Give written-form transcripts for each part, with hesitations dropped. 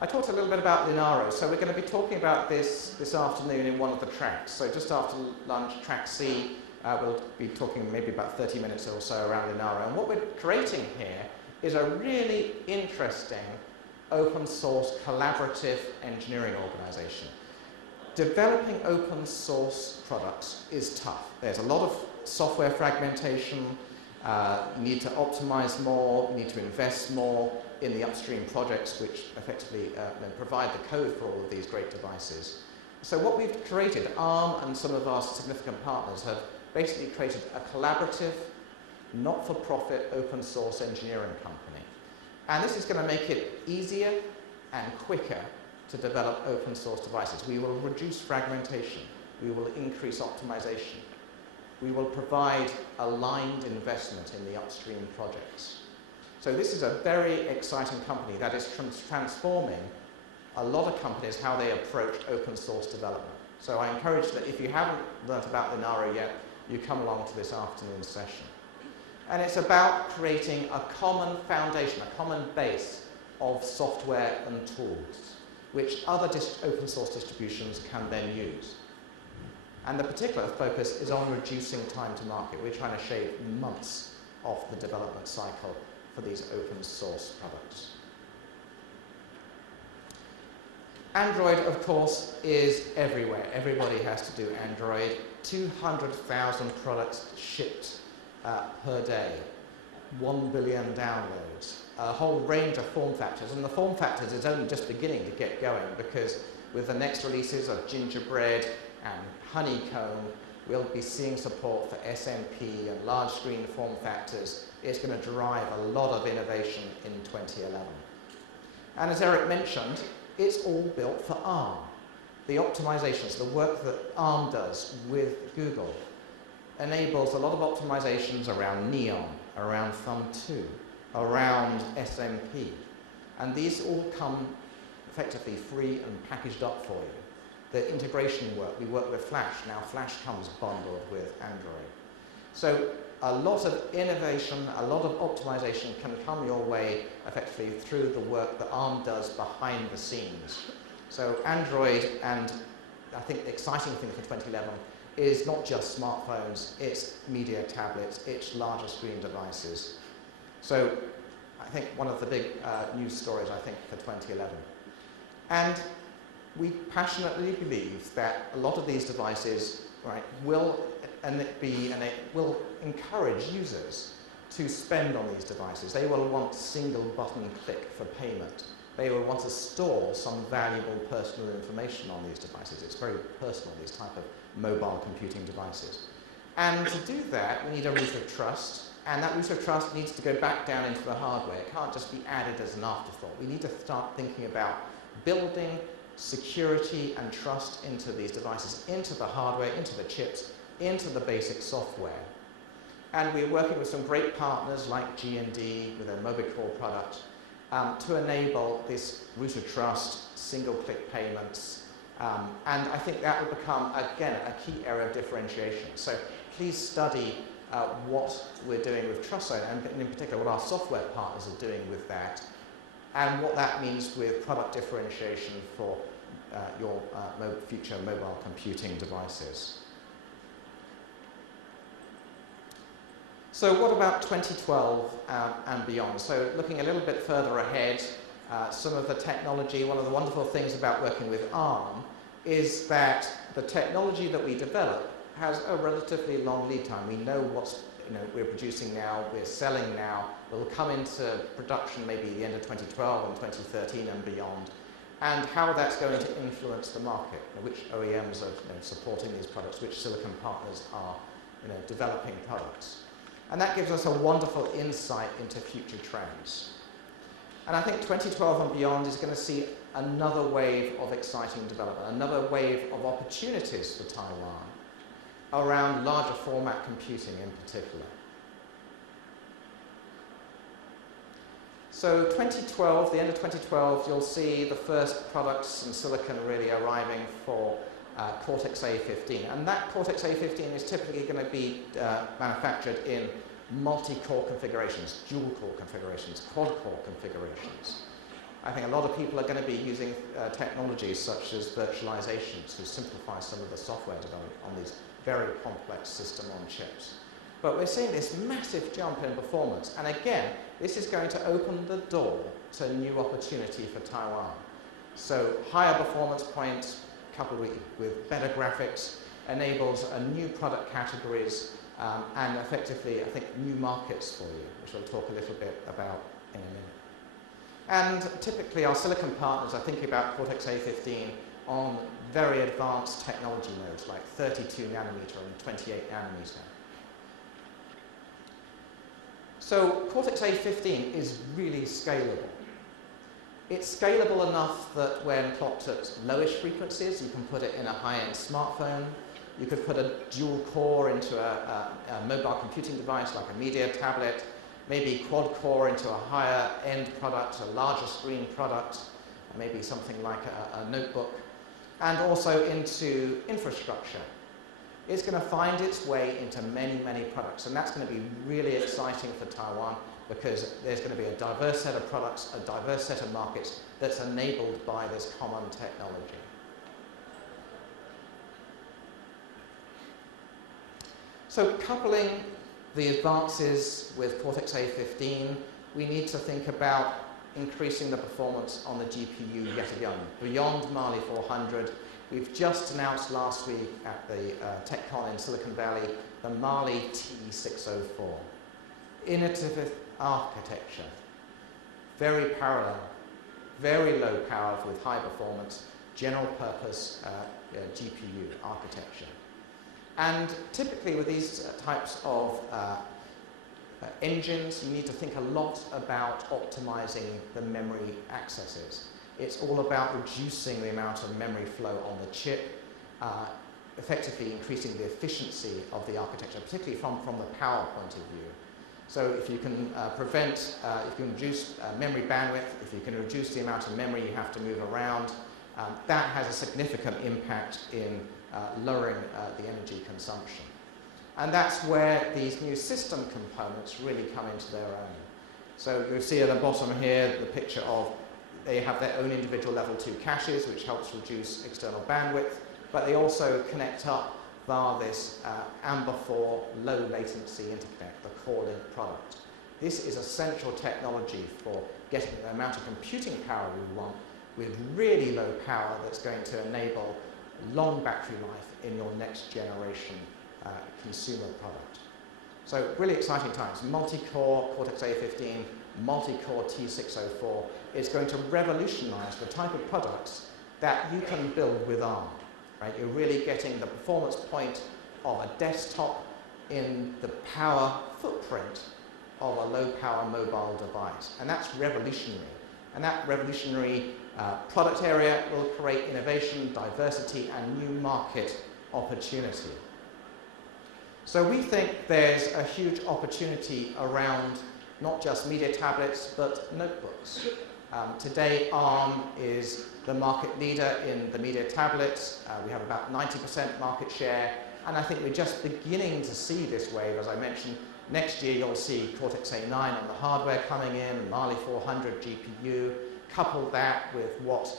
I talked a little bit about Linaro, so we're going to be talking about this afternoon in one of the tracks. So just after lunch, track C, we'll be talking maybe about 30 minutes or so around Linaro. And what we're creating here is a really interesting open source collaborative engineering organization. Developing open source products is tough. There's a lot of software fragmentation. You need to optimize more, you need to invest more in the upstream projects which effectively provide the code for all of these great devices. So what we've created, ARM and some of our significant partners have basically created a collaborative, not-for-profit open source engineering company. And this is going to make it easier and quicker to develop open source devices. We will reduce fragmentation. We will increase optimization. We will provide aligned investment in the upstream projects. So this is a very exciting company that is transforming a lot of companies how they approach open source development. So I encourage that if you haven't learnt about Linaro yet, you come along to this afternoon session. And it's about creating a common foundation, a common base of software and tools, which other open source distributions can then use. And the particular focus is on reducing time to market. We're trying to shave months off the development cycle for these open source products. Android, of course, is everywhere. Everybody has to do Android. 200,000 products shipped per day, 1 billion downloads, a whole range of form factors. And the form factors is only just beginning to get going, because with the next releases of Gingerbread and Honeycomb, we'll be seeing support for SMP and large screen form factors. It's going to drive a lot of innovation in 2011. And as Eric mentioned, it's all built for ARM. The optimizations, the work that ARM does with Google, enables a lot of optimizations around Neon, around Thumb2, around SMP. And these all come effectively free and packaged up for you. The integration work, we work with Flash. Now Flash comes bundled with Android. So a lot of innovation, a lot of optimization can come your way effectively through the work that ARM does behind the scenes. So Android, and I think the exciting thing for 2011 is not just smartphones, it's media tablets, it's larger screen devices. So I think one of the big news stories, I think, for 2011. And we passionately believe that a lot of these devices, right, will encourage users to spend on these devices. They will want single button click for payment. They will want to store some valuable personal information on these devices. It's very personal, these type of mobile computing devices. And to do that, we need a root of trust, and that root of trust needs to go back down into the hardware. It can't just be added as an afterthought. We need to start thinking about building security and trust into these devices, into the hardware, into the chips, into the basic software. And we're working with some great partners like G&D with their MobiCore product to enable this root of trust, single-click payments, and I think that will become, again, a key area of differentiation. So please study what we're doing with TrustZone, and in particular what our software partners are doing with that, and what that means with product differentiation for your future mobile computing devices. So what about 2012 and beyond? So looking a little bit further ahead, some of the technology, one of the wonderful things about working with ARM is that the technology that we develop has a relatively long lead time. We know what's we're producing now, we're selling now, will come into production maybe the end of 2012 and 2013 and beyond, and how that's going to influence the market, which OEMs are supporting these products, which silicon partners are developing products. And that gives us a wonderful insight into future trends. And I think 2012 and beyond is going to see another wave of exciting development, another wave of opportunities for Taiwan around larger format computing in particular. So 2012, the end of 2012, you'll see the first products and silicon really arriving for Cortex-A15. And that Cortex-A15 is typically going to be manufactured in multi-core configurations, dual-core configurations, quad-core configurations. I think a lot of people are going to be using technologies such as virtualization to simplify some of the software development on these very complex system on chips. But we're seeing this massive jump in performance. And again, this is going to open the door to a new opportunity for Taiwan. So higher performance points coupled with better graphics enables a new product categories and effectively, I think, new markets for you, which I'll talk a little bit about in a minute. And typically our silicon partners are thinking about Cortex-A15 on very advanced technology nodes like 32 nanometer and 28 nanometer. So Cortex-A15 is really scalable. It's scalable enough that when clocked at lowish frequencies, you can put it in a high-end smartphone. You could put a dual core into a mobile computing device like a media tablet, maybe quad core into a higher end product, a larger screen product, maybe something like a notebook, and also into infrastructure. It's going to find its way into many, many products, and that's going to be really exciting for Taiwan because there's going to be a diverse set of products, a diverse set of markets that's enabled by this common technology. So coupling the advances with Cortex-A15, we need to think about increasing the performance on the GPU yet again, beyond Mali 400. We've just announced last week at the TechCon in Silicon Valley the Mali T604. Innovative architecture, very parallel, very low power with high performance, general purpose GPU architecture. And typically with these types of engines, you need to think a lot about optimizing the memory accesses. It's all about reducing the amount of memory flow on the chip, effectively increasing the efficiency of the architecture, particularly from the power point of view. So if you can if you can reduce memory bandwidth, if you can reduce the amount of memory you have to move around, that has a significant impact in lowering the energy consumption. And that's where these new system components really come into their own. So you'll see at the bottom here the picture of they have their own individual level 2 caches, which helps reduce external bandwidth, but they also connect up via this AMBER4 low latency interconnect, the core link product. This is essential technology for getting the amount of computing power we want with really low power that's going to enable long battery life in your next generation consumer product. So really exciting times. Multi-core Cortex-A15, multi-core T604 is going to revolutionize the type of products that you can build with ARM. Right? You're really getting the performance point of a desktop in the power footprint of a low-power mobile device. And that's revolutionary. And that revolutionary product area will create innovation, diversity, and new market opportunity. So we think there's a huge opportunity around not just media tablets, but notebooks. Today, ARM is the market leader in the media tablets. We have about 90% market share, and I think we're just beginning to see this wave. As I mentioned, next year you'll see Cortex-A9 on the hardware coming in, Mali 400 GPU. Couple that with what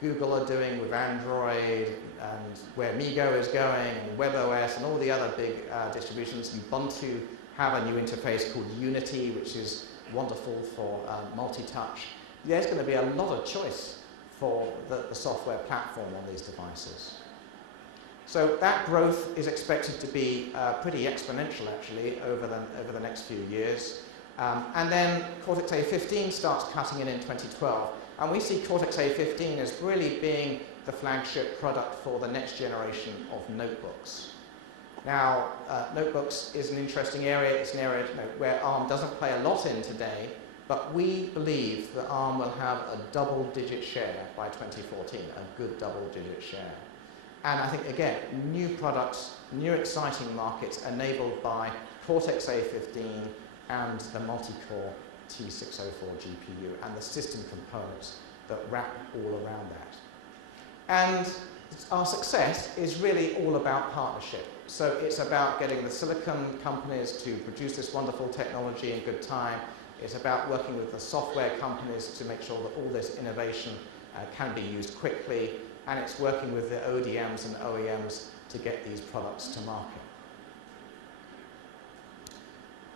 Google are doing with Android and where MeeGo is going and WebOS and all the other big distributions. Ubuntu have a new interface called Unity, which is wonderful for multi-touch. There's going to be a lot of choice for the software platform on these devices. So that growth is expected to be pretty exponential, actually, over the next few years. And then Cortex-A15 starts cutting in 2012. And we see Cortex-A15 as really being the flagship product for the next generation of notebooks. Now, notebooks is an interesting area. It's an area where ARM doesn't play a lot in today, but we believe that ARM will have a double-digit share by 2014, a good double-digit share. And I think, again, new products, new exciting markets enabled by Cortex-A15 and the multi-core T604 GPU and the system components that wrap all around that. And our success is really all about partnership. So it's about getting the silicon companies to produce this wonderful technology in good time, It's about working with the software companies to make sure that all this innovation can be used quickly, and it's working with the ODMs and OEMs to get these products to market.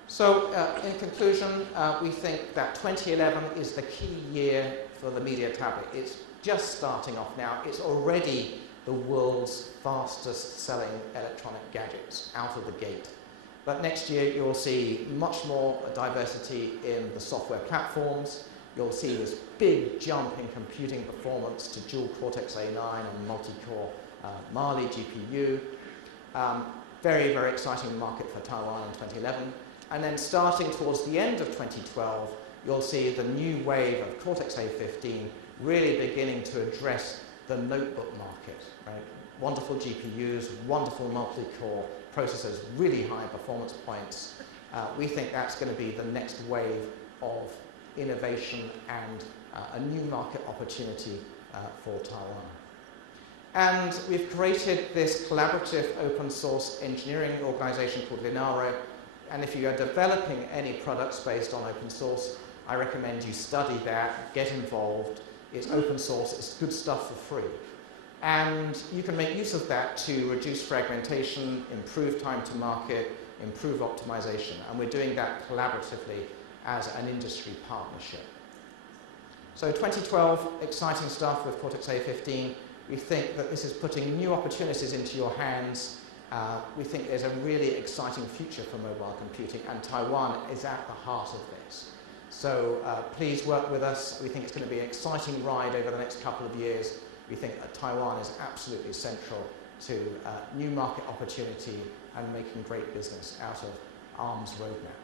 So, in conclusion, we think that 2011 is the key year for the Media tablet. It's just starting off now. It's already the world's fastest selling electronic gadgets out of the gate. But next year you'll see much more diversity in the software platforms. You'll see this big jump in computing performance to dual Cortex A9 and multi-core Mali GPU. Very, very exciting market for Taiwan in 2011. And then starting towards the end of 2012, you'll see the new wave of Cortex A15 really beginning to address the notebook market. Right? Wonderful GPUs, wonderful multi-core processors, really high performance points. We think that's going to be the next wave of innovation and a new market opportunity for Taiwan. And we've created this collaborative open source engineering organization called Linaro. And if you are developing any products based on open source, I recommend you study that, get involved. It's open source, it's good stuff for free. And you can make use of that to reduce fragmentation, improve time to market, improve optimization. And we're doing that collaboratively as an industry partnership. So 2012, exciting stuff with Cortex A15. We think that this is putting new opportunities into your hands. We think there's a really exciting future for mobile computing, and Taiwan is at the heart of this. So please work with us. We think it's going to be an exciting ride over the next couple of years. We think that Taiwan is absolutely central to new market opportunity and making great business out of ARM's roadmap.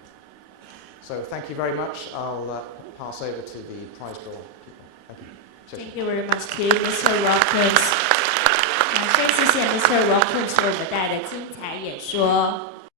So thank you very much. I'll pass over to the prize draw people. Thank you. Thank you very much to Mr. Rockens. 非常谢谢 Mr. Rockens 为我们带来的精彩演说。